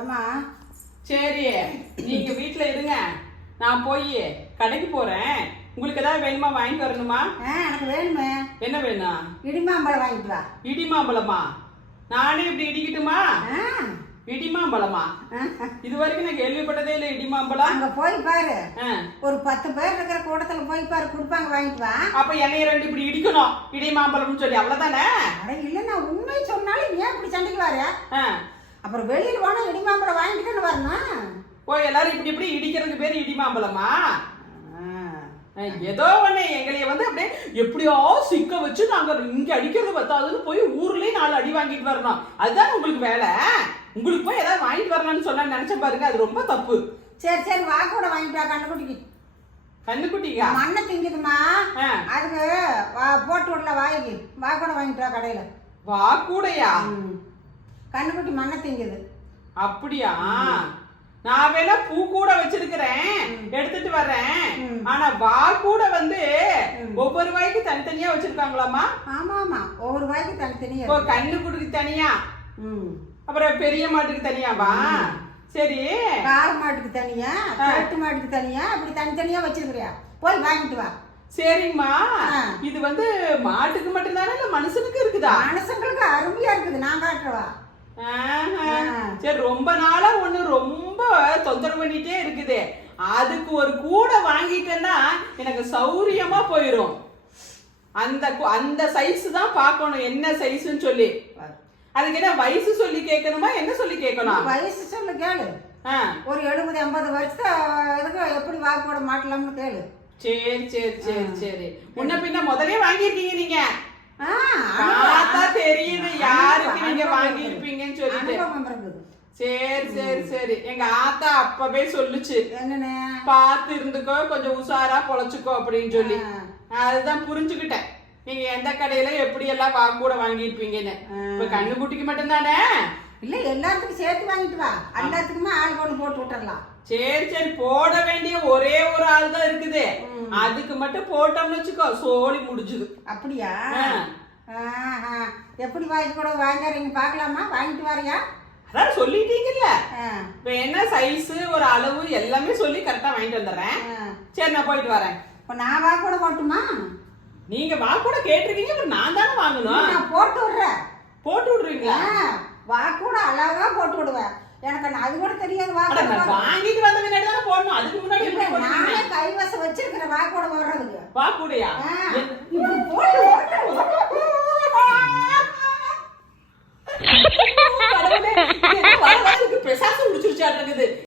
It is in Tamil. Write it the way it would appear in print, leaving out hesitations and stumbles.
ஏமா சரி, நீங்க வீட்டுல இருங்க, நான் போய் கடைக்கு போறேன். உங்களுக்கு ஏதாவது வேணுமா, வாங்கிட்டு வரணுமா? எனக்கு வேணுமே. என்ன வேணும்? இடிமாம்பழம் வாங்கிட்டு வா. இடிமாம்பழமா? நானே இப்படி இடிக்கட்டுமா? இடிமாம்பழமா? இது வரைக்கும் நான் கேள்விப்பட்டதே இல்லை. இடிமாம்பழம் அங்க போய் பாரு, ஒரு 10 பேர் இருக்கிற கூட்டத்துல போய் பாரு, கொடுப்பாங்க, வாங்கிட்டு வா. அப்ப என்னைய 2 இப்படி இடிக்கணும் இடிமாம்பழம்னு சொல்லி, அவ்வளவுதானே? அட இல்ல, நான் உண்மை சொன்னாலும் ஏன் இப்படி சண்டைக்கு வர? அப்புறம் வெளியில போனா இடிமாம்பழம் வாங்கிட்டு வரணும். போய் எல்லாரும் இப்படி இப்படி இடிக்கிறதுக்கு பேரு இடிமாம்பழமா? ஏதோ ஒண்ணு எங்களைய அப்படியே எப்படியோ சிக்க வச்சு நாங்க இங்க அடிக்கிறது பத்தாதுன்னு போய் ஊர்லயே 4 அடி வாங்கிட்டு வரணும். அதுதான் உங்களுக்கு வேலை. உங்களுக்கு போய் ஏதாவது வாங்கிட்டு வரலாம்னு சொன்னா நினைச்ச பாருங்க, அது ரொம்ப தப்பு. சரி சரி, வாக்கூட வாங்கிட்டு வா. கண்ணுக்குட்டிக்கு. கண்ணுக்குட்டிக்கா? மண்ணை திங்குதுமா, அதுக்கு போட்டு விடல வாய்க்கு. வாக்கூட வாங்கிட்டு வா கடையில. வாக்கூடையா? கண்ணுக்குட்டி மண்ணை திங்குது. அப்படியா? நான் வேணா பூ கூட வச்சிருக்கிறேன், எடுத்துட்டு வர்றேன். ஆனா வா கூட ஒவ்வொரு வாய்க்கு தனித்தனியா வச்சிருக்காங்களாமா? ஆமா ஆமா, ஒவ்வொரு வாய்க்கு தனித்தனியா. இப்போ கண்ணுக்குட்டிக்கு தனியா, அப்புறம் பெரிய மாட்டுக்கு தனியாவா? சரி, காளை மாட்டுக்கு தனியா, காட்டு மாட்டுக்கு தனியா, அப்படி தனித்தனியா வச்சிருக்கிறியா? போய் வாங்கிட்டு வா. சரிங்கம்மா. இது மாட்டுக்கு மட்டும்தானே இல்ல மனுஷனுக்கு இருக்குதா? மனுஷங்களுக்கு அருமையா இருக்குது, நான் காட்டுறவா. சரி, ரொம்ப நாளா ஒண்ணு ரொம்ப தொந்தரவு பண்ணிட்டே இருக்குது. அதுக்கு ஒரு கூடை வாங்கிட்டேன்னா எனக்கு சௌரியமா போயிரும். அந்த சைஸ் தான் பார்க்கணும், என்ன சைஸ்ன்னு சொல்லி. அதுக்கு என்ன வயசு சொல்லி கேட்கணுமா, என்ன சொல்லி கேட்கணும்? வயசு சொல்லு கேளு. ஒரு 70-80 வருஷத்துக்கு எப்படி வாக்கு போட மாட்டலாம்னு கேளு. சரி சரி சரி சரி. முன்ன பின்ன முதலே வாங்கியிருக்கீங்க நீங்க, பார்த்தா தெரியுது யாருக்கு நீங்க வாங்கி இருப்பீங்கன்னு சொல்லிட்டு. சரி சரி சரி. எங்க ஆத்தா அப்பவே சொல்லுச்சு, என்னன்னு பார்த்து இருந்துக்கோ, கொஞ்சம் உஷாரா பொழைச்சுக்கோ அப்படின்னு சொல்லி. அதுதான் புரிஞ்சுக்கிட்டேன் நீங்க எந்த கடையில எப்படி எல்லாம் கூட வாங்கிருப்பீங்கன்னு. இப்ப கண்ணுக்குட்டிக்கு மட்டும் தானே? இல்ல, எல்லாத்துக்கும் சேர்த்து வாங்கிட்டு வா. எல்லாத்துக்குமே ஆள் ஒண்ணு போட்டு விட்டுறலாம். சரி சரி, போட வேண்டிய ஒரே ஒரு ஆள் தான் இருக்குது, அதுக்கு மட்டும் போட்டோம்னு வச்சுக்கோ, சோழி முடிஞ்சுது. அப்படியா? எப்படி வாங்கி கூட வாங்கிறீங்க பார்க்கலாமா? வாங்கிட்டு வரையா? அதான் சொல்லிட்டீங்கல்ல, இப்ப என்ன சைஸ் ஒரு அளவு எல்லாமே சொல்லி கரெக்டா வாங்கிட்டு வந்துடுறேன். சரி, நான் போயிட்டு வரேன். இப்ப நான் வா கூட போட்டுமா? நீங்க வா கூட கேட்டிருக்கீங்க, அப்புறம் நான் தானே வாங்கணும். நான் போட்டு விடுறேன். போட்டு விடுறீங்களா? வா கூட அழகா போட்டு விடுவேன். எனக்கு அது கூட தெரியாது. வாங்கிட்டு வந்த முன்னாடி தானே போடணும், அதுக்கு முன்னாடி நானே கைவசம் வச்சிருக்கிறேன் வா கூட வர்றதுக்கு. வா கூடயா? போட்டு பெசாசம் முடிச்சிருச்சாட்டு இருக்குது.